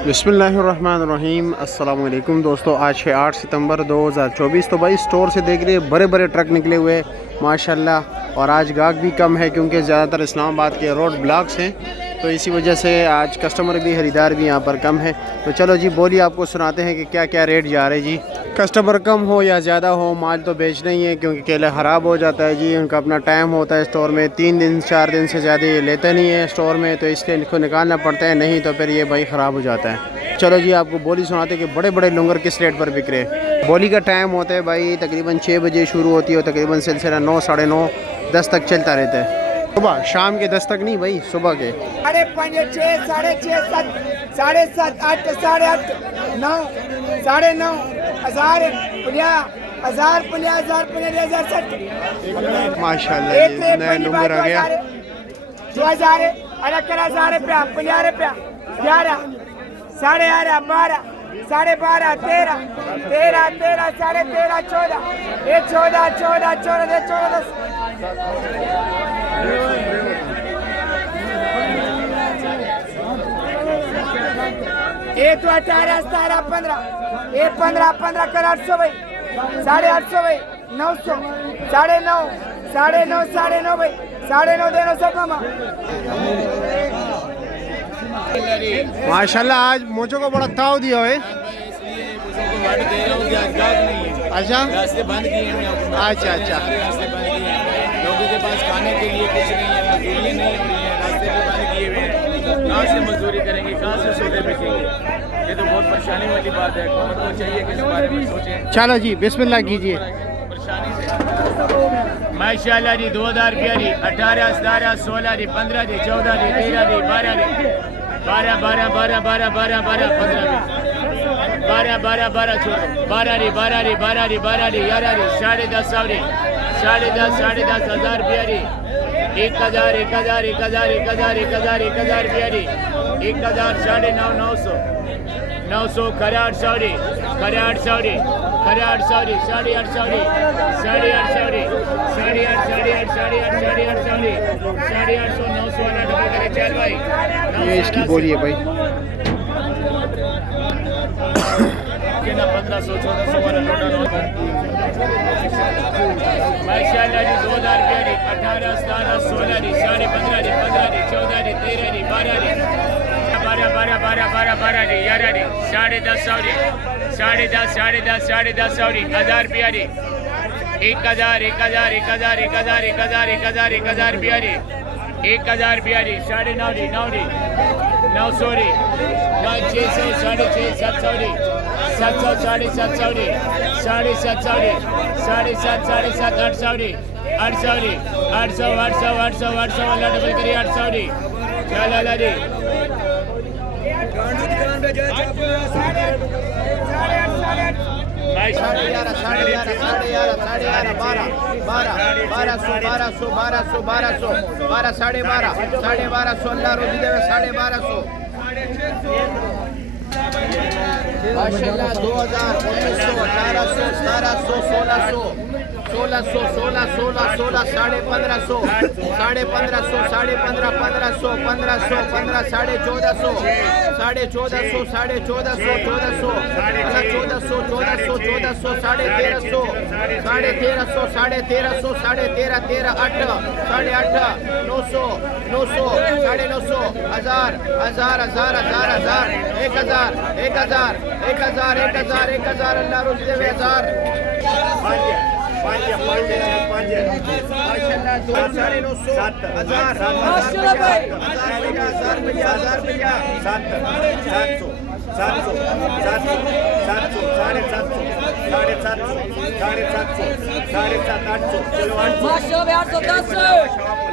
बिस्मिल्लाहिर्रहमानिर्रहीम। अस्सलाम वालेकुम दोस्तों, आज है 8 सितंबर 2024। तो भाई स्टोर से देख रहे हैं बड़े बड़े ट्रक निकले हुए माशाल्लाह। और आज गाहक भी कम है क्योंकि ज़्यादातर इस्लामाबाद के रोड ब्लॉक्स हैं, तो इसी वजह से आज कस्टमर भी ख़रीदार भी यहाँ पर कम है। तो चलो जी बोलिए, आपको सुनाते हैं कि क्या क्या रेट जा रहे जी। कस्टमर कम हो या ज़्यादा हो, माल तो बेचना ही है क्योंकि केला ख़राब हो जाता है जी। उनका अपना टाइम होता है स्टोर में, 3 दिन 4 दिन से ज़्यादा ये लेते नहीं है स्टोर में, तो इसलिए इनको निकालना पड़ता है, नहीं तो फिर ये भाई ख़राब हो जाता है। चलो जी आपको बोली सुनाते हैं कि बड़े बड़े लुंगर किस रेट पर बिक रहे। बोली का टाइम होता है भाई तकरीबन 6 बजे शुरू होती है और तकरीबन सिलसिला 9, साढ़े 9, 10 तक चलता रहता है। सुबह शाम के 10 तक नहीं भाई, सुबह के 5:30, 6, 6:30, 7, 7:30, 8, 8:30, 9, 9:30, 1000 माशाल्लाह नया नंबर आ गया। 2000 अलग करा, 1000 रुपया, 50 रुपया, 11, 11:30, 12, 12:30, 13, 13, 13, 13.5, 14, 14, 14, 14, 14, 18, 17, 15, 15, 15 कर 800 भाई, 850 भाई, 900, 9.5, 9.5, 9.5 भाई, 9.5 देना सकमा। माशाल्लाह आज मोचो को बड़ा ताव दिया है। अच्छा रास्ते बंद किए हैं। अच्छा अच्छा, रास्ते बंद किए हैं, लोगों के पास खाने के लिए कुछ नहीं है, मजदूरी नहीं हो रही है, रास्ते भी बंद किए हुए हैं। कहाँ से मजदूरी करेंगे, कहाँ से सौदे बेचेंगे? ये तो बहुत परेशानी वाली बात है। हुकूमत को चाहिए कि इस बारे में सोचें। चलो जी बिस्मिल्लाह कीजिए। परेशानी से माशाल्लाह जी 2000 रुपया जी, 18, 17, 16 जी, 15 जी, 14 जी, 13 जी, 12 जी, 12, 12, 12, 12, 12, 12, 15 जी, 12, 12, 12, 12 जी, 12 जी, 12 जी, 12 जी, 11 जी, 10.5 सौ जी, 10.5, 10.5 हज़ार रुपया जी, 1000, 1000, 1000, 1000, 1000, 1000 रुपया जी, 1000, 9.5, 900, 900 खरे 800 जी, खरे 800 जी, खरे 800 जी, 850 जी, 850 जी, 850, 850 जी, 850, 900 वाला डबल करे चल भाई। ये इसकी बोली है भाई। ना 1500, 1400 वाला लोटा माशाल्लाह जी 2000 रुपया जी, 18, 17, 16 जी, 15.5 जी, 15 जी, 14 जी, 13 जी, 12 जी, 12, 12, 12, 12, 12 जी, 11 जी, 10.5 सौ जी, 10.5, 10.5, 10.5 सौ जी, 1000 रुपया जी, 1000, 1000, 1000, 1000, 1000, 1000, 1000 रुपया जी, 1000 रुपया जी, 9.5 जी, 9 जी, 900 जी, 600, 650, 700 जी, 700, 750 जी, 750 जी, 7.5, 7.5, 800 जी, 800 जी, 800, 800, 800, 800 वाला डबल करिए 800 जी, चल अला जी। माशाल्लाह 2000, 1900, 1800, 1700, 1600, 1600, 16, 16, 16, 1550, 1550, 1550, 1500, 1500, 15, 1450, 1450, 1450, 1400, 1400, 1400, 1400, 1350, 1350, 1350, 13, 13, 8, 8.5, 900, 900, 950, 1000, 1000, 1000, 1000, 1000, 1000, 1000, 1000, 1000 अल्लाह रोज़ देवे 1000। माशाल्लाह 950, 1000, 1000 भाई, 1000 रुपया, 1000 रुपया, 700, 700, 700, 700, 700, 750, 750, 750, 750, 800, 800, 810।